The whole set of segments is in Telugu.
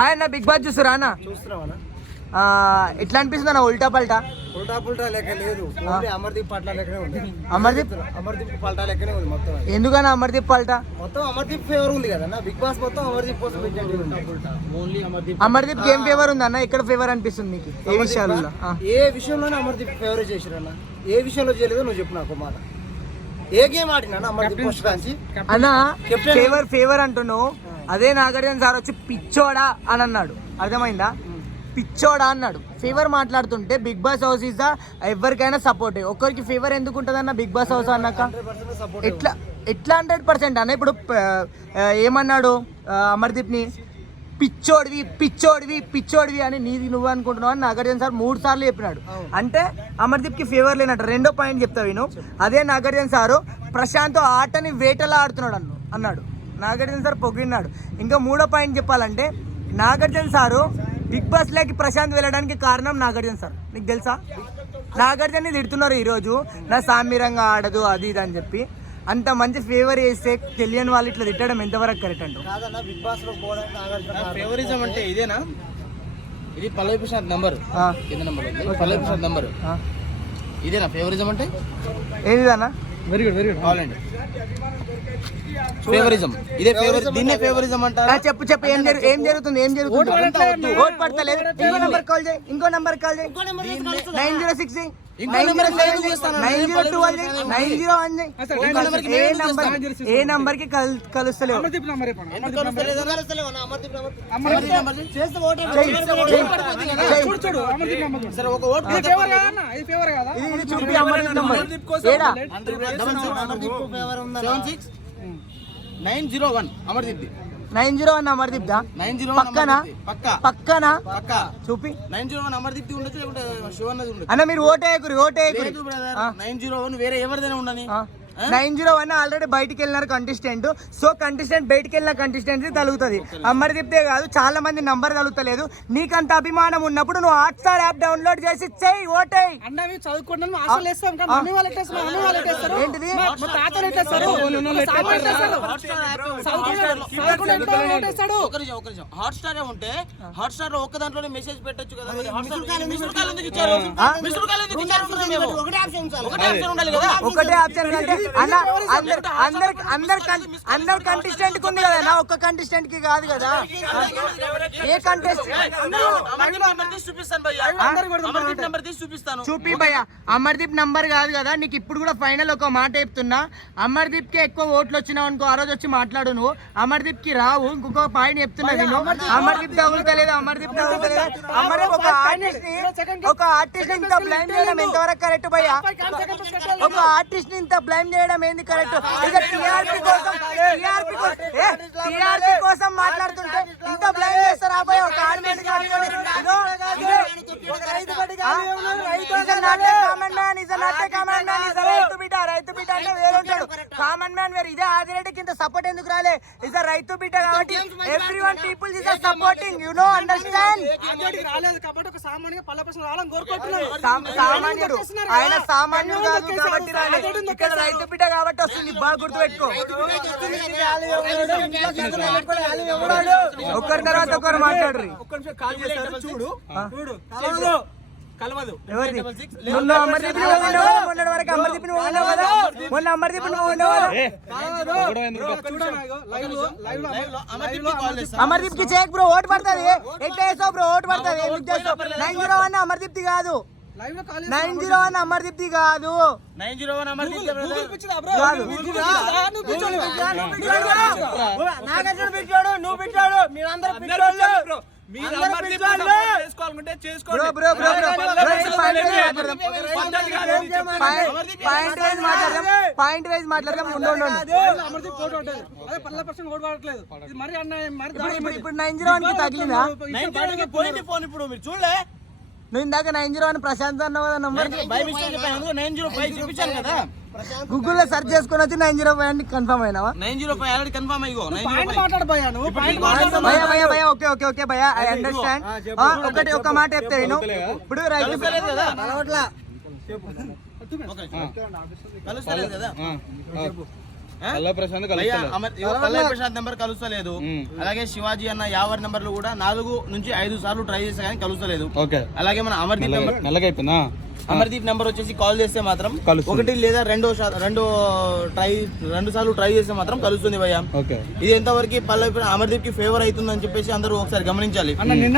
హాయ్ అన్న, బిగ్ బాస్ చూస్తురా అన్న? చూస్తున్నావా? ఎట్లా అనిపిస్తుంది అన్న? ఉల్టా పల్టా లెక్క లేదు. అమర్దీప్ పల్టా లెక్కనే ఉంది. అమర్దీప్ పల్టా లెక్కనే ఉంది మొత్తం. ఎందుకన్నా అమర్దీప్ పల్టా? మొత్తం అమర్దీప్ ఫేవర్ ఉంది కదా బిగ్ బాస్ మొత్తం అమర్దీప్ కోసం ఓన్లీ అమర్దీప్ ఏం ఫేవర్ ఉంది అన్న? ఎక్కడ ఫేవర్ అనిపిస్తుంది మీకు? ఏ విషయాల్లో? ఏ విషయంలోనే అమర్దీప్ ఫేవర్ చేసిరన్న? ఏ విషయంలో చేయలేదో నువ్వు చెప్పు నాకు మాట. ఏ గేమ్ ఆడినా అమర్దీప్ ఫస్ట్ కాంచి అన్న ఫేవర్ అంటున్నావు. అదే నాగార్జున సార్ వచ్చి పిచ్చోడా అని అన్నాడు, అర్థమైందా? పిచ్చోడా అన్నాడు. ఫేవర్ మాట్లాడుతుంటే బిగ్ బాస్ హౌస్ ఇస్ ఎవరికైనా సపోర్ట్. ఒక్కరికి ఫేవర్ ఎందుకు ఉంటుంది అన్న బిగ్ బాస్ హౌస్ అన్నాక? ఎట్లా 100% అన్న? ఇప్పుడు ఏమన్నాడు అమర్దీప్ని? పిచ్చోడివి అని నీది నువ్వు అనుకుంటున్నావు అని నాగార్జున సార్ 3 సార్లు చెప్పినాడు. అంటే అమర్దీప్కి ఫేవర్ లేనట్టు. రెండో పాయింట్ చెప్తా విను. అదే నాగార్జున సారు ప్రశాంత్ ఆటని వేటలా ఆడుతున్నాడు అన్నాడు. నాగార్జున సార్ పొగిడినాడు. ఇంకా 3వ పాయింట్ చెప్పాలంటే నాగార్జున సారు బిగ్ బాస్ లోకి ప్రశాంత్ వెళ్ళడానికి కారణం నాగార్జున సార్. నీకు తెలుసా? నాగార్జున్ని తిడుతున్నారు ఈరోజు, నా సామ్యంగా ఆడదు అది ఇది అని చెప్పి. అంత మంచి ఫేవర్ చేస్తే తెలియని వాళ్ళు ఇట్లా తిట్టడం ఎంతవరకు కరెక్ట్ అంటారు? ఫేవరిజం అంటే ఇదేనా? ఇది పల్లవి ప్రశాంత్ నంబర్ కింద నంబర్ పల్లవి ప్రశాంత్ నంబర్ ఇదేనా ఫేవరిజం అంటే? ఏంటిదన్నా? వెరీ గుడ్ కావాలండి. ఫేవరిజం ఇదే దీన్నే ఫేవరిజం అంటారా? చెప్పు ఏం జరుగుతుంది? ఓట్ పడతలేదు. ఇంకో నంబర్ కాల్ చేయి 9066 ఏ నంబర్ కి కలుస్తలేవు. చూపి అమర్దీప్ నంబర్ 901 అమర్దీప్. 901 అమర్దీప్ దా? 901 పక్కనా చూపి. 901 అమర్దీప్ ఉండొచ్చు, లేకుంటే శివన్నది ఉండొచ్చు. అన్న మీరు ఓటేయకురి 901 వేరే ఎవరిదైనా ఉండని. 901 ఆల్రెడీ బయటికి వెళ్ళినారు కంటెస్టెంట్. సో కంటెస్టెంట్ బయటికి వెళ్ళిన కంటెస్టెంట్ తలుగుతుంది. అమర్దీప్దే కాదు, చాలా మంది నంబర్ తలుగుతలేదు. నీకంత అభిమానం ఉన్నప్పుడు నువ్వు హాట్స్టార్ యాప్ డౌన్లోడ్ చేసి చెయ్యి, ఓటేయి. ఏంటిది? హాట్స్టార్ ఉంటే హాట్స్టార్ లో ఒక్క దాంట్లోనే మెసేజ్ పెట్టొచ్చు కదా. ఒకటే ఆప్షన్ అంటే అందరు కంటెస్టెంట్ కి ఉంది కదా, ఒక్క కంటెస్టెంట్ కి కాదు కదా. ఏ కంటెస్టెంట్ చూపి భయ్యా. అమర్దీప్ నంబర్ కాదు కదా. నీకు ఇప్పుడు కూడా ఫైనల్ ఒక మాట చెప్తున్నా. అమర్దీప్ కి ఎక్కువ ఓట్లు వచ్చినావు అనుకో, ఆ రోజు వచ్చి మాట్లాడు నువ్వు. అమర్దీప్ కి రావు. ఇంకొక పాయింట్ చెప్తున్నా నేను. అమర్దీప్ తగులుతలేదు. అమర్దీప్ ఒక ఆర్టిస్ట్ ఇంత బ్లైండ్ చేయడం ఎంతవరకు కరెక్ట్ భయ్యా? ఒక ఆర్టిస్ట్ ఇంత బ్లైండ్ చేయడం ఏంది కరెక్ట్? ఇక టీఆర్పీ కోసం మాట్లాడుతుంటే ఇంత బ్లైండ్ చేస్తారు అబ్బాయి. ఒక ఆర్టిస్ట్ రైతు బిడ్డ అంటే వేరే ఉంటాడు. కామన్ మ్యాన్ వేరు. ఇదే ఆదిరెడ్డి కింద సపోర్ట్ ఎందుకు రాలే? ఇస్ రైతు బిడ్డ కాబట్టి everyone people is supporting, you know, understand. సామాన్యుడు ఆయన సామాన్యుడు కాదు కాబట్టి రాలేదు. ఇక్కడ రైతు బిడ్డ కాబట్టి వస్తుంది. బాగా గుర్తుపెట్టుకో. ఒకరి తర్వాత ఒకరు మాట్లాడరు. మొన్న అమర్దీప్ కి చేక్ బ్రో ఓటు పడుతుంది. ఎట్లా చేస్తావు బ్రో? ఓటు పడుతుంది. 901 అమర్దీప్ కాదు. 901 అమర్దీప్ కాదు. 901 అమర్దీప్ నువ్వు పెట్టాడు. మీరందరూ పెట్టాడు. పాయింట్ వైజ్ మాట్లాడదాం. ఇప్పుడు 901 కి తగిలిందా? ఇప్పుడు మీరు చూడలే. నువ్వు ఇందాక 901 ప్రశాంత్ అన్నావు కదా నంబర్. 905 చూపించాను కదా. గూగుల్లో సెర్చ్ చేసుకుని వచ్చి 905 అని కన్ఫర్మ్ అయినావా? 905 ఆల్రెడీ కన్ఫర్మ్ అయ్యో. ఓకే భయ్యా, ఐ అండర్స్టాండ్. ఒక మాట చెప్తే నేను. ఇప్పుడు రైతు పల్లవి ప్రశాంత్ భయ్యా, కలుస్తలేదు. పల్లవి ప్రశాంత్ నెంబర్ కలుస్తలేదు. అలాగే శివాజీ అన్న యావర్ నెంబర్లు కూడా 4 నుంచి 5 సార్లు ట్రై చేస్తే కానీ కలుస్తలేదు. ఓకే అలాగే మన అమర్దీప్ నెంబర్ మెల్లగైపోయిందా? అమర్దీప్ నెంబర్ వచ్చేసి కాల్ చేస్తే మాత్రం కలుస్తుంది. 1 లేదా 2 సార్లు ట్రై చేస్తే మాత్రం కలుస్తుంది భయ్య. ఓకే ఇది ఎంతవరకు పల్లవి అమర్దీప్ కి ఫేవర్ అవుతుందని చెప్పేసి అందరూ ఒకసారి గమనించాలి.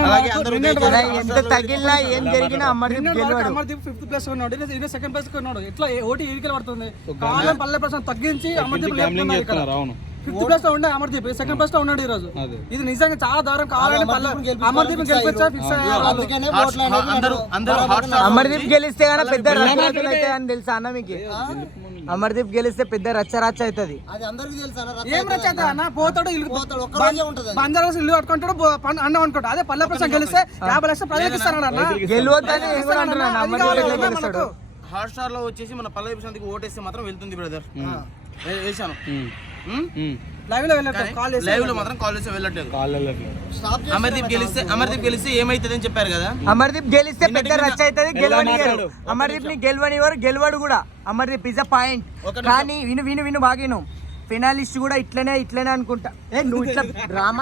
అలాగే అందరూ ఎంత తగిలినా ఏం జరిగినా అమర్దీప్ గెలవాడు. అమర్దీప్ 5th ప్లేస్ ఉన్నాడు, ఈయన 2nd ప్లేస్ ఉన్నాడు. ఇట్లా ఓటీ ఏడికలు పడుతుంది. కాలం పల్లె ప్రశాంత్ తగ్గించి అమర్దీప్ గ్యాంబ్లింగ్ చేస్తున్నారు. అవును 5th ప్లేస్ లో ఉండే అమర్దీప్ 2nd ప్లేస్ లో ఉన్నాడు ఈ రోజు. అదే. ఇది నిజంగా చాలా దారుణం. కావాలని అమర్దీప్ గెలిపించా ఫిక్స్ అయ్యారు. అందుకనే ఓట్లు అనేది అందరూ హాట్ స్టార్ అమర్దీప్ గెలిస్తే కానీ పెద్ద రచ్చరాచలు అవుతాయి అని తెలుసా అన్న మీకు? అమర్దీప్ గెలిస్తే పెద్ద రచ్చరాచ అవుతుంది. అది అందరికీ తెలుసు అన్న. ఏం రచయిత అన్న పోతాడు ఇల్లు పోతాడు, ఒక్కరోజే ఉంటది అది. బంజారాస్ ఇల్లు కట్టుకుంటాడు, అన్నం అనుకుంటాడు. అదే పల్లె ప్రశాంత్ గెలిస్తే 50 లక్షలు ప్రజలకు ఇస్తాడు అన్న. గెలవద్దని నేను కూడా అంటున్నాను. అమర్దీప్ ఎట్లా గెలుస్తాడు? హాట్ స్టార్ లో వచ్చేసి మన పల్లవి ప్రశాంత్ కి ఓటేస్తే మాత్రం వెళ్తుంది బ్రదర్. వేసాను లైవ్ లో వెళ్ళాడు, కాల్ చేసి లైవ్ లో మాత్రం కాల్ చేస్తే వెళ్ళట్లేదు. స్టాప్ చేసి అమర్దీప్ గెలిస్తే ఏమైతుంది అని చెప్పారు కదా. అమర్దీప్ గెలిస్తే పెద్ద రచ్చ అవుతుంది. గెలవనివారు అమర్దీప్ ని గెలవడు కూడా. Amardeep is a point. కానీ విను బాగా ఫినాలిస్ట్ కూడా ఇట్లనే అనుకుంటా. నువ్వు ఇట్లా డ్రామా